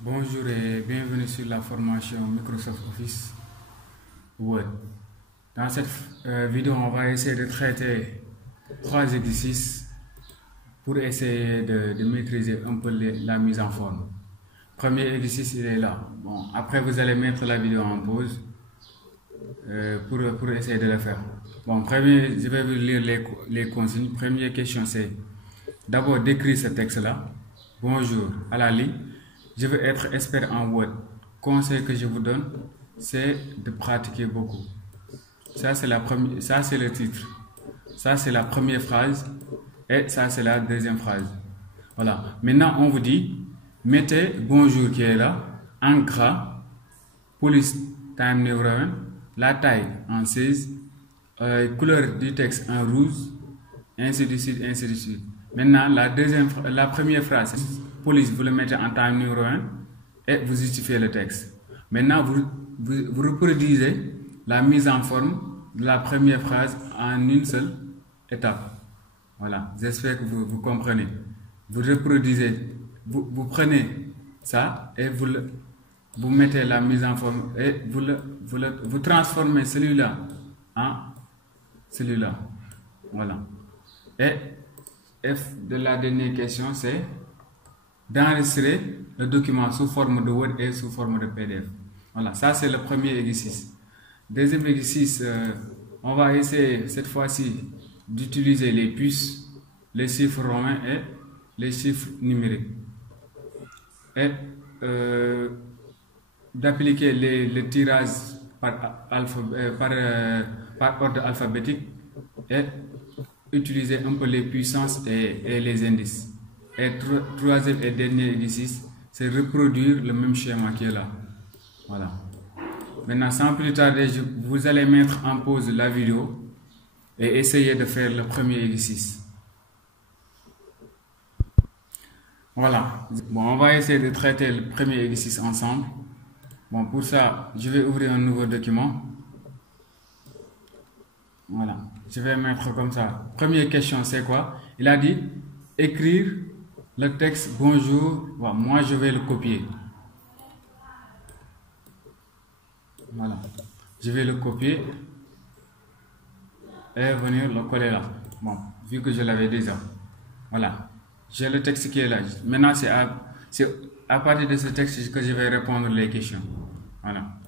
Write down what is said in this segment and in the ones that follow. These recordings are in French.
Bonjour et bienvenue sur la formation Microsoft Office Word. Dans cette vidéo, on va essayer de traiter trois exercices pour essayer de maîtriser un peu la mise en forme. Premier exercice, il est là. Bon, après, vous allez mettre la vidéo en pause pour essayer de le faire. Bon, premier, je vais vous lire les consignes. Première question, c'est d'abord d'écrire ce texte-là. Bonjour, à la ligne. Je veux être expert en Word. Conseil que je vous donne, c'est de pratiquer beaucoup. Ça, c'est le titre. Ça, c'est la première phrase. Et ça, c'est la deuxième phrase. Voilà. Maintenant, on vous dit, mettez bonjour qui est là, en gras, police time New Roman, la taille en 16, couleur du texte en rouge, ainsi de suite, ainsi de suite. Maintenant, la première phrase, police, vous le mettez en time New Roman et vous justifiez le texte. Maintenant, vous reproduisez la mise en forme de la première phrase en une seule étape. Voilà, j'espère que vous comprenez. Vous reproduisez, vous prenez ça et vous mettez la mise en forme et vous transformez celui-là en celui-là. Voilà. Et F de la dernière question, c'est d'enregistrer le document sous forme de Word et sous forme de PDF. Voilà, ça c'est le premier exercice. Deuxième exercice, on va essayer cette fois-ci d'utiliser les puces, les chiffres romains et les chiffres numériques. Et d'appliquer le tirage par ordre alphabétique et utiliser un peu les puissances et les indices. Et troisième et dernier exercice, c'est reproduire le même schéma qui est là. Voilà. Maintenant, sans plus tarder, vous allez mettre en pause la vidéo et essayer de faire le premier exercice. Voilà. Bon, on va essayer de traiter le premier exercice ensemble. Bon, pour ça, je vais ouvrir un nouveau document. Voilà. Je vais mettre comme ça. Première question, c'est quoi? Il a dit écrire le texte bonjour. Bon, moi, je vais le copier. Voilà. Je vais le copier et venir le coller là. Bon, vu que je l'avais déjà. Voilà. J'ai le texte qui est là. Maintenant, c'est à partir de ce texte que je vais répondre les questions. Voilà.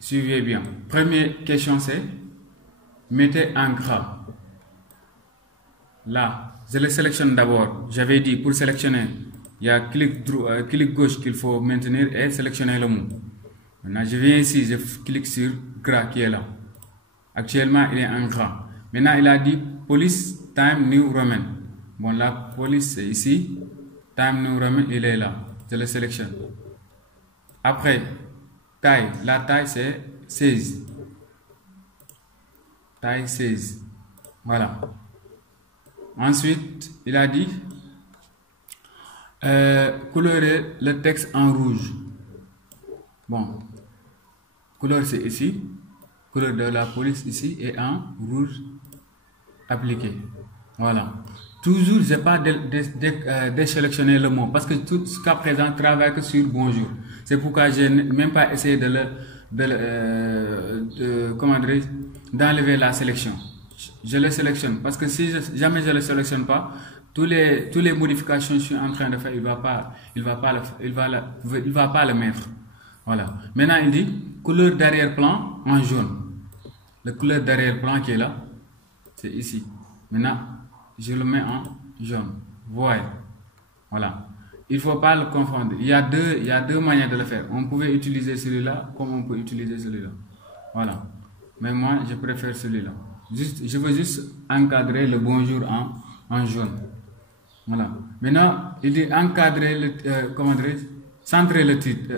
Suivez bien. Première question, c'est mettez en gras. Là, je le sélectionne d'abord. J'avais dit pour sélectionner, il y a clic gauche qu'il faut maintenir et sélectionner le mot. Maintenant, je viens ici, je clique sur gras qui est là. Actuellement, il est en gras. Maintenant, il a dit police time New Roman. Bon, la police c'est ici. Time New Roman, il est là. Je le sélectionne. Après, taille. La taille c'est 16. Taille 16. Voilà. Ensuite, il a dit colorer le texte en rouge. Bon, couleur c'est ici, couleur de la police ici et en rouge appliqué. Voilà. Toujours, je n'ai pas désélectionné le mot parce que tout jusqu'à présent, je travaille que sur bonjour. C'est pourquoi je n'ai même pas essayé d'enlever la sélection. Je le sélectionne parce que si jamais je ne le sélectionne pas, tous les modifications que je suis en train de faire, il va pas le mettre. Voilà. Maintenant, il dit couleur d'arrière-plan en jaune. La couleur d'arrière-plan qui est là, c'est ici. Maintenant, je le mets en jaune. Voyez. Voilà. Il ne faut pas le confondre. Il y a deux manières de le faire. On pouvait utiliser celui-là comme on peut utiliser celui-là. Voilà. Mais moi, je préfère celui-là. Je veux juste encadrer le bonjour en jaune. Voilà. Maintenant, il dit encadrer centrer le titre.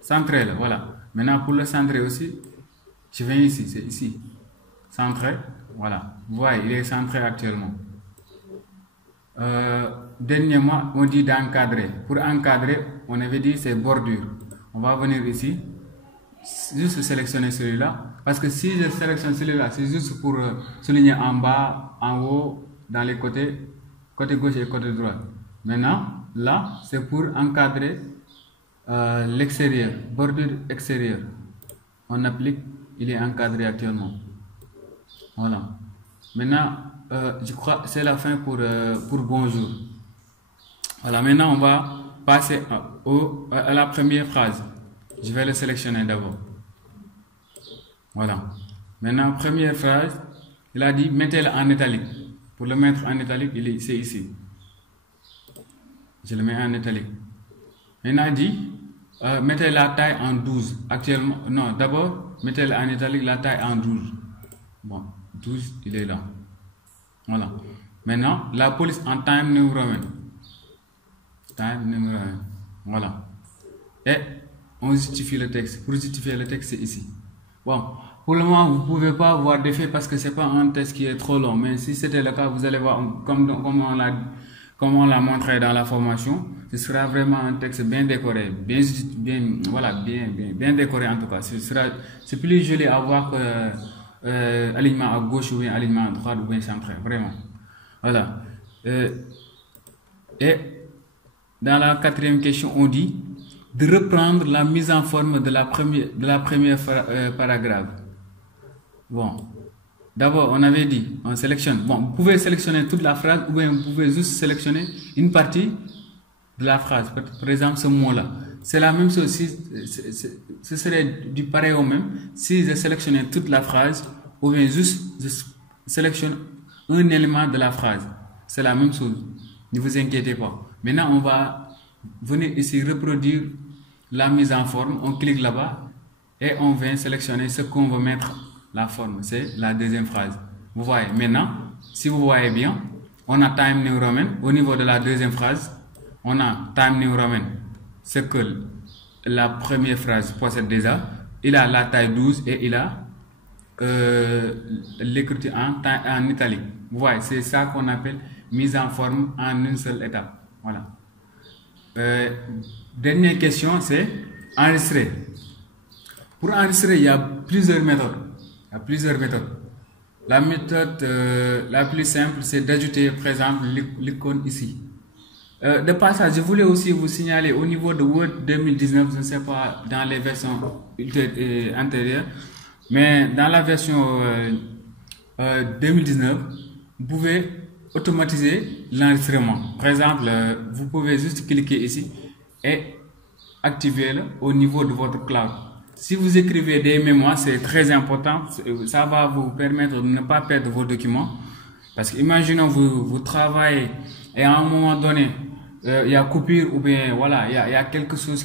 Centrer, voilà. Maintenant, pour le centrer aussi, je viens ici, c'est ici. Centrer, voilà. Vous voyez, il est centré actuellement. Dernièrement, on dit d'encadrer. Pour encadrer, on avait dit c'est bordure. On va venir ici, juste sélectionner celui-là. Parce que si je sélectionne celui-là, c'est juste pour souligner en bas, en haut, dans les côté gauche et côté droit. Maintenant, là, c'est pour encadrer l'extérieur, bordure extérieure. On applique, il est encadré actuellement. Voilà. Maintenant, je crois que c'est la fin pour bonjour. Voilà, maintenant on va passer à la première phrase. Je vais le sélectionner d'abord. Voilà. Maintenant, première phrase, il a dit mettez-le en italique. Pour le mettre en italique, c'est ici. Je le mets en italique. Maintenant, il dit mettez la taille en 12. Actuellement, non, d'abord, mettez en italique la taille en 12. Bon, 12, il est là. Voilà. Maintenant, la police en Time New Roman. Time New Roman. Voilà. Et on justifie le texte. Pour justifier le texte, c'est ici. Bon, pour le moment, vous ne pouvez pas voir d'effet parce que ce n'est pas un texte qui est trop long. Mais si c'était le cas, vous allez voir, comme on l'a montré dans la formation, ce sera vraiment un texte bien décoré, bien décoré en tout cas. C'est plus joli à voir que alignement à gauche ou bien alignement à droite ou bien centré, vraiment. Voilà. Et dans la quatrième question, on dit de reprendre la mise en forme de la première paragraphe. Bon, d'abord, on avait dit, on sélectionne. Bon, vous pouvez sélectionner toute la phrase ou bien vous pouvez juste sélectionner une partie de la phrase. Par exemple, ce mot-là. C'est la même chose. Ce serait du pareil au même si je sélectionnais toute la phrase ou bien juste je sélectionne un élément de la phrase. C'est la même chose. Ne vous inquiétez pas. Maintenant, on va venir ici reproduire la mise en forme. On clique là-bas et on vient sélectionner ce qu'on veut mettre la forme. C'est la deuxième phrase. Vous voyez maintenant, si vous voyez bien, on a Time New Roman. Au niveau de la deuxième phrase, on a Time New Roman. Ce que la première phrase possède déjà. Il a la taille 12 et il a l'écriture en italique. Vous voyez, c'est ça qu'on appelle mise en forme en une seule étape. Voilà. Dernière question, c'est enregistrer. Pour enregistrer, il y a plusieurs méthodes. La méthode la plus simple, c'est d'ajouter, par exemple, l'icône ici. De passage, je voulais aussi vous signaler au niveau de Word 2019, je ne sais pas dans les versions antérieures, mais dans la version 2019, vous pouvez automatiser l'enregistrement. Par exemple, vous pouvez juste cliquer ici et activer-le au niveau de votre cloud. Si vous écrivez des mémoires, c'est très important. Ça va vous permettre de ne pas perdre vos documents. Parce que imaginons vous travaillez et à un moment donné, il y a coupure ou bien voilà, il y a quelque chose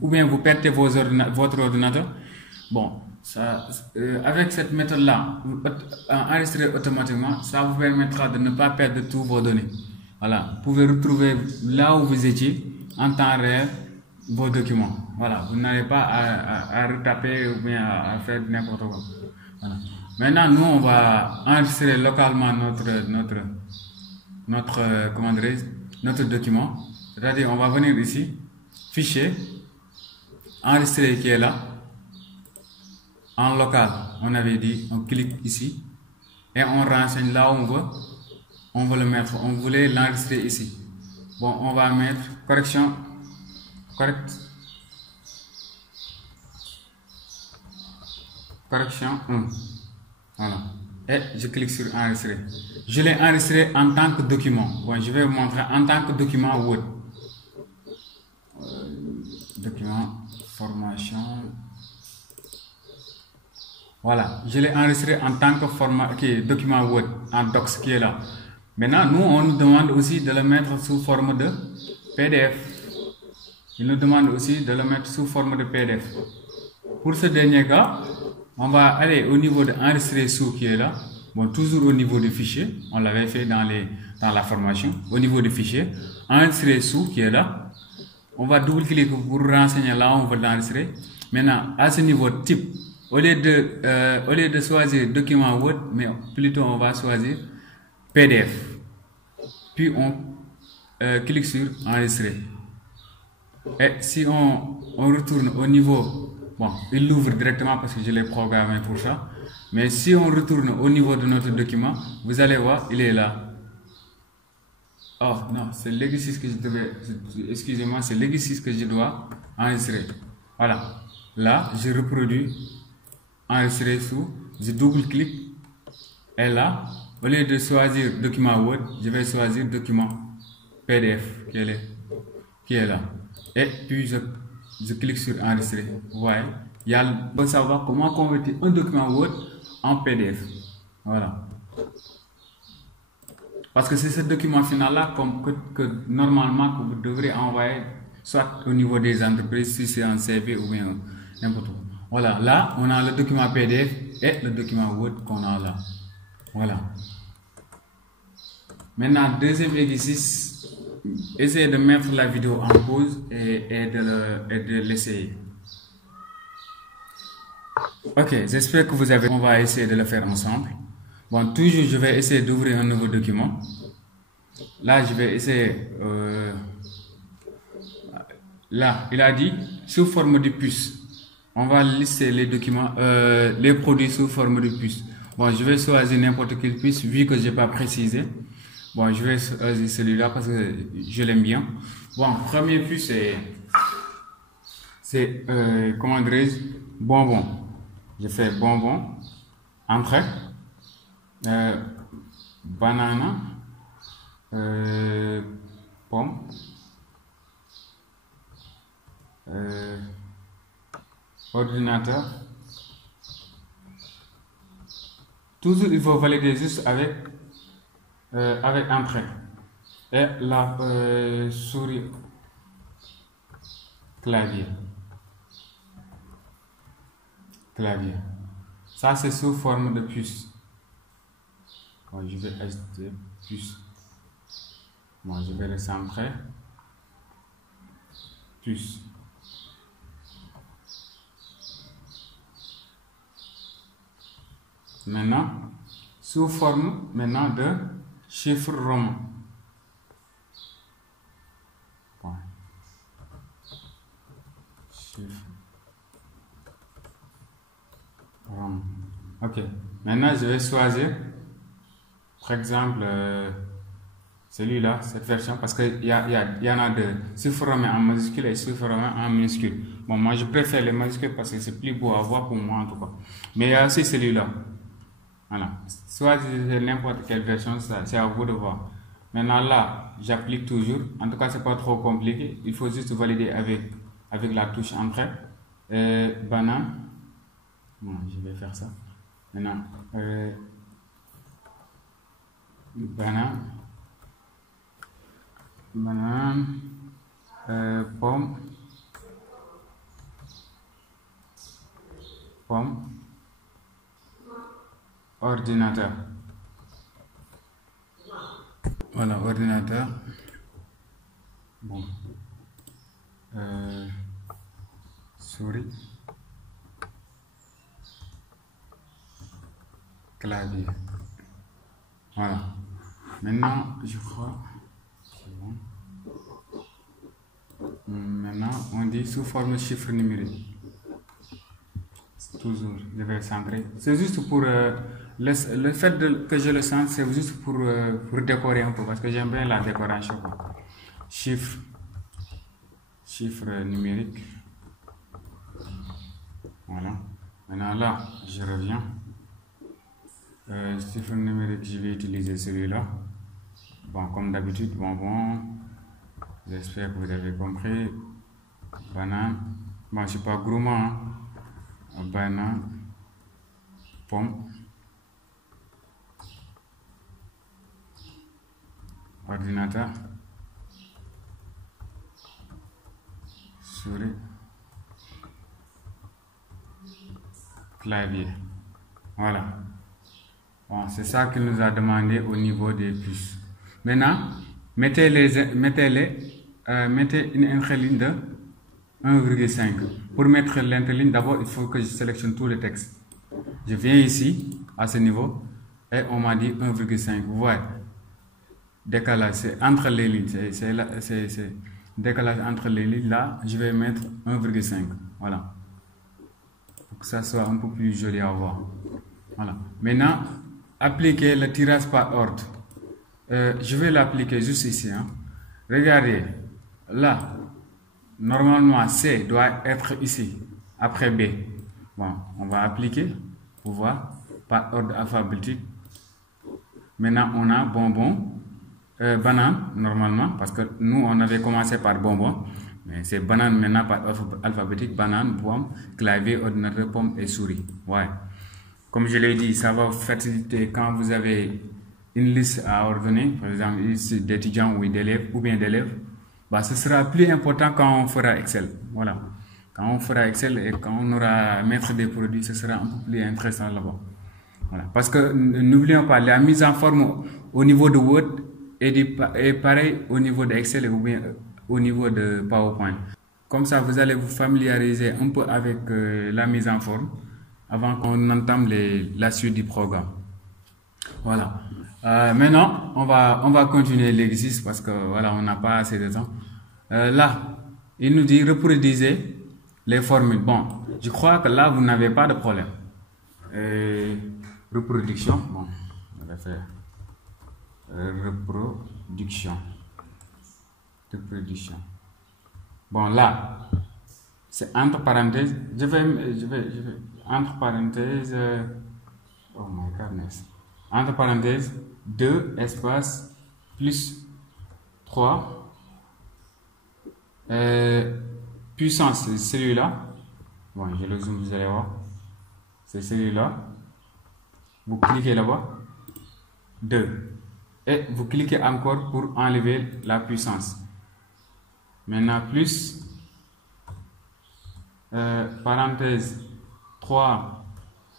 ou bien vous perdez votre ordinateur. Bon, avec cette méthode-là, enregistrer automatiquement, ça vous permettra de ne pas perdre tous vos données. Voilà, vous pouvez retrouver là où vous étiez en temps réel vos documents. Voilà, vous n'avez pas à retaper ou bien à faire n'importe quoi. Voilà. Maintenant, nous, on va enregistrer localement notre document. C'est-à-dire, on va venir ici, fichier, enregistrer qui est là, en local. On avait dit, on clique ici et on renseigne là où on veut le mettre. On voulait l'enregistrer ici. Bon, on va mettre correction 1. Voilà. Et je clique sur enregistrer. Je l'ai enregistré en tant que document. Bon, je vais vous montrer en tant que document Word. Document formation. Voilà, je l'ai enregistré en tant que document Word, en docs qui est là. Maintenant, nous, on nous demande aussi de le mettre sous forme de PDF. Il nous demande aussi de le mettre sous forme de PDF. Pour ce dernier cas, on va aller au niveau de enregistrer sous qui est là. Bon, toujours au niveau du fichier. On l'avait fait dans la formation. Au niveau du fichier, enregistrer sous qui est là. On va double-cliquer pour renseigner là où on veut l'enregistrer. Maintenant, à ce niveau type, au lieu de choisir document Word, mais plutôt on va choisir PDF. Puis on clique sur enregistrer. Et si on retourne au niveau, bon, il l'ouvre directement parce que je l'ai programmé pour ça. Mais si on retourne au niveau de notre document, vous allez voir, il est là. Oh non, c'est l'exercice que je devais. Excusez-moi, c'est l'exercice que je dois enregistrer. Voilà. Là, je reproduis, enregistrer sous, je double-clique. Et là, au lieu de choisir document Word, je vais choisir document PDF qui est là. Et puis, je clique sur enregistrer. Vous voyez, il faut savoir comment convertir un document Word en PDF. Voilà. Parce que c'est ce document final-là que normalement que vous devrez envoyer soit au niveau des entreprises, si c'est un CV ou bien n'importe quoi. Voilà, là, on a le document PDF et le document Word qu'on a là. Voilà. Maintenant, deuxième exercice, essayez de mettre la vidéo en pause et de l'essayer. Ok, j'espère que vous avez... On va essayer de le faire ensemble. Bon, toujours, je vais essayer d'ouvrir un nouveau document. Là, je vais essayer... là, il a dit sous forme de puce. On va lister les documents, les produits sous forme de puce. Bon, je vais choisir n'importe quelle puce vu que je n'ai pas précisé. Bon, je vais choisir celui-là parce que je l'aime bien. Bon, premier puce, c'est comment dirais-je, bonbon. Je fais bonbon, entrée, banane, pomme, ordinateur. Toujours, il faut valider juste avec entrée. Et la souris clavier. Ça, c'est sous forme de puce. Bon, je vais ajouter puce. Bon, je vais le centrer. Puce. Maintenant, sous forme maintenant de chiffre romain. Bon. Chiffre romain. Ok. Maintenant, je vais choisir, par exemple, celui-là, cette version, parce qu'il y en a deux. Chiffre romain en majuscule et chiffre romain en minuscule. Bon, moi, je préfère les majuscules parce que c'est plus beau à voir pour moi, en tout cas. Mais il y a aussi celui-là. Voilà. Choisissez n'importe quelle version, c'est à vous de voir. Maintenant là, j'applique toujours. En tout cas, c'est pas trop compliqué. Il faut juste valider avec la touche entrée. Banane. Bon, je vais faire ça. Maintenant, banane, pomme, ordinateur. Voilà, ordinateur. Bon. Souris. Clavier. Voilà. Maintenant, je crois. C'est bon. Maintenant, on dit sous forme de chiffre numérique. Toujours, je vais centrer. C'est juste pour le fait que je le sente, c'est juste pour décorer un peu parce que j'aime bien la décoration. Chiffre numérique. Voilà. Maintenant là, je reviens. Chiffre numérique, je vais utiliser celui-là. Bon, comme d'habitude, bonbon. J'espère que vous avez compris. Banane. Bon, je ne suis pas gourmand. Hein. Banane, pomme, ordinateur, souris, clavier. Voilà. Bon, c'est ça qu'il nous a demandé au niveau des puces. Maintenant, mettez une interligne de 1,5. Pour mettre l'interligne, d'abord, il faut que je sélectionne tout le texte. Je viens ici, à ce niveau, et on m'a dit 1,5. Vous voyez, décalage, c'est entre les lignes. C'est décalage entre les lignes. Là, je vais mettre 1,5. Voilà. Pour que ça soit un peu plus joli à voir. Voilà. Maintenant, appliquez le tirage par ordre. Je vais l'appliquer juste ici. Hein. Regardez, là, normalement, C doit être ici, après B. Bon, on va appliquer pour voir par ordre alphabétique. Maintenant, on a bonbon, banane, normalement, parce que nous, on avait commencé par bonbon. Mais c'est banane maintenant par ordre alphabétique, banane, pomme, clavier, ordinateur, pomme et souris. Ouais. Comme je l'ai dit, ça va faciliter quand vous avez une liste à ordonner, par exemple, une liste d'étudiants ou d'élèves, ou bien d'élèves. Bah, ce sera plus important quand on fera Excel. Voilà. Quand on fera Excel et quand on aura à mettre des produits, ce sera un peu plus intéressant là-bas. Voilà. Parce que n'oublions pas, la mise en forme au niveau de Word est pareil au niveau d'Excel ou bien au niveau de PowerPoint. Comme ça, vous allez vous familiariser un peu avec la mise en forme avant qu'on entame la suite du programme. Voilà. Maintenant, on va continuer l'exercice parce que voilà, on n'a pas assez de temps. Là, il nous dit reproduisez les formules. Bon, je crois que là, vous n'avez pas de problème. Reproduction. Bon, on va faire reproduction. Bon, là, c'est entre parenthèses. Je vais entre parenthèses. Oh my goodness. Entre parenthèses, 2 espace plus 3 puissance, c'est celui-là. Bon, je le zoome, vous allez voir. C'est celui-là. Vous cliquez là-bas. 2. Et vous cliquez encore pour enlever la puissance. Maintenant, plus parenthèse 3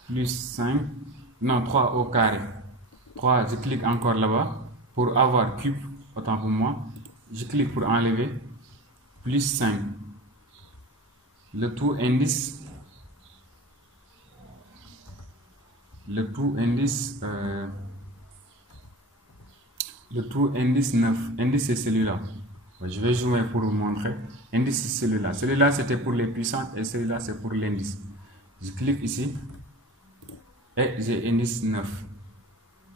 plus 5. Non, 3 au carré. 3, je clique encore là-bas pour avoir cube, autant pour moi. Je clique pour enlever. Plus 5. Le tout indice. Le tout indice 9. Indice c'est celui-là. Je vais jouer pour vous montrer. Indice c'est celui-là. Celui-là c'était pour les puissances et celui-là c'est pour l'indice. Je clique ici. Et j'ai indice 9.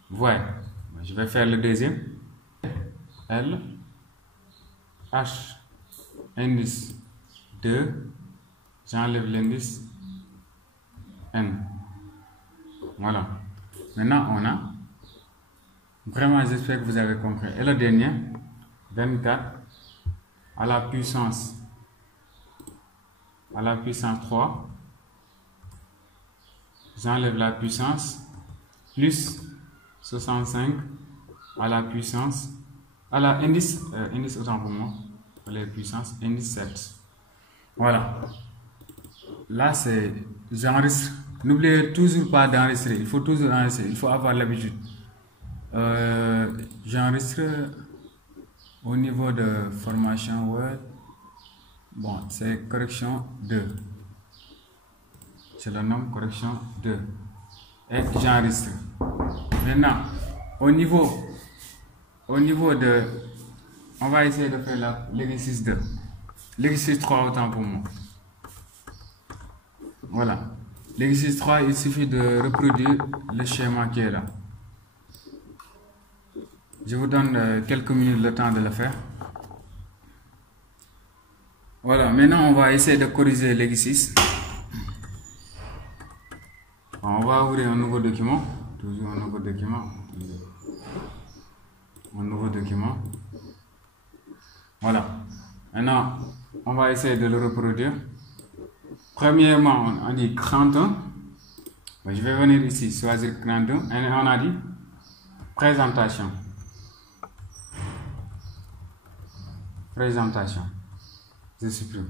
Voilà. Je vais faire le deuxième. L. H. Indice 2. J'enlève l'indice N. Voilà. Maintenant, on a. Vraiment, j'espère que vous avez compris. Et le dernier. 24 à la puissance 3. J'enlève la puissance plus 65 à la puissance à la indice autant pour moi les puissances indice 7. Voilà. Là c'est j'enregistre. N'oubliez toujours pas d'enregistrer. Il faut toujours enregistrer. Il faut avoir l'habitude. J'enregistre au niveau de formation Word. Bon, c'est correction 2. Je le nomme correction 2. Et j'enregistre. Maintenant, au niveau de... On va essayer de faire l'exercice 2. L'exercice 3 autant pour moi. Voilà. L'exercice 3, il suffit de reproduire le schéma qui est là. Je vous donne quelques minutes le temps de le faire. Voilà, maintenant on va essayer de corriger l'exercice. On va ouvrir un nouveau document. Toujours un nouveau document. Un nouveau document. Voilà. Maintenant, on va essayer de le reproduire. Premièrement, on dit 31. Je vais venir ici, choisir 31. Et on a dit présentation. Présentation. Je supprime.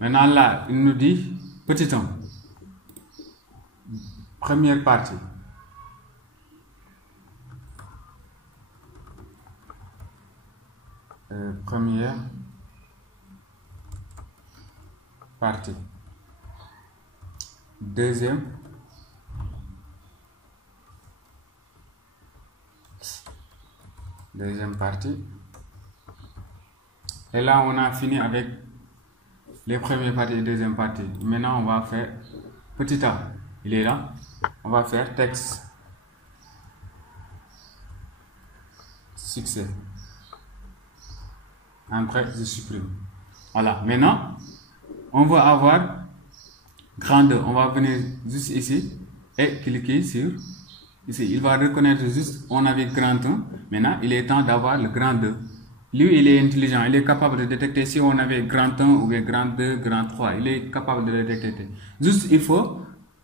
Maintenant là, il nous dit petit 1. Première partie. Première partie. Deuxième partie. Et là, on a fini avec les premières parties et deuxième partie. Maintenant, on va faire petit a. Il est là. On va faire texte succès. Après, je supprime. Voilà. Maintenant, on va avoir grand 2. On va venir juste ici et cliquer sur ici. Il va reconnaître juste on avait grand 1. Maintenant, il est temps d'avoir le grand 2. Lui, il est intelligent. Il est capable de détecter si on avait grand 1 ou bien grand 2, grand 3. Il est capable de le détecter. Juste, il faut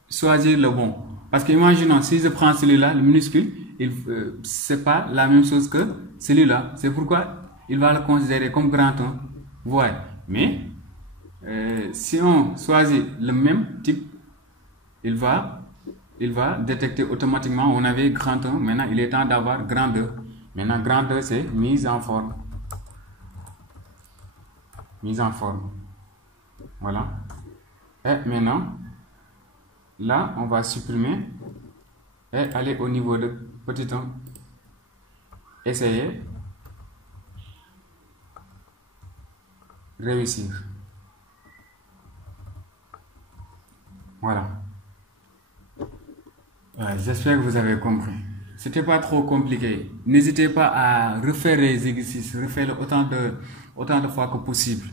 choisir le bon. Parce que imaginons, si je prends celui-là, le minuscule, c'est pas la même chose que celui-là. C'est pourquoi il va le considérer comme grand 1. Vous voyez. Mais si on choisit le même type, il va détecter automatiquement on avait grand 1. Maintenant, il est temps d'avoir grand 2. Maintenant, grand 2, c'est mise en forme. Mise en forme. Voilà. Et maintenant, là, on va supprimer et aller au niveau de petit 1. Essayer. Réussir. Voilà. Ouais, j'espère que vous avez compris. C'était pas trop compliqué. N'hésitez pas à refaire les exercices, refaire autant de fois que possible.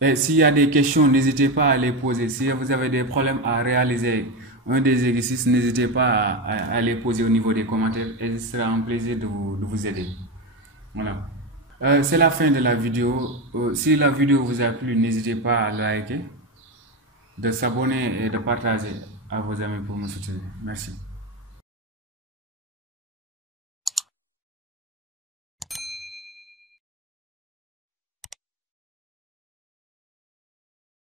Et s'il y a des questions, n'hésitez pas à les poser. Si vous avez des problèmes à réaliser un des exercices, n'hésitez pas à les poser au niveau des commentaires et ce sera un plaisir de vous aider. Voilà. C'est la fin de la vidéo. Si la vidéo vous a plu, n'hésitez pas à liker, de s'abonner et de partager à vos amis pour me soutenir. Merci.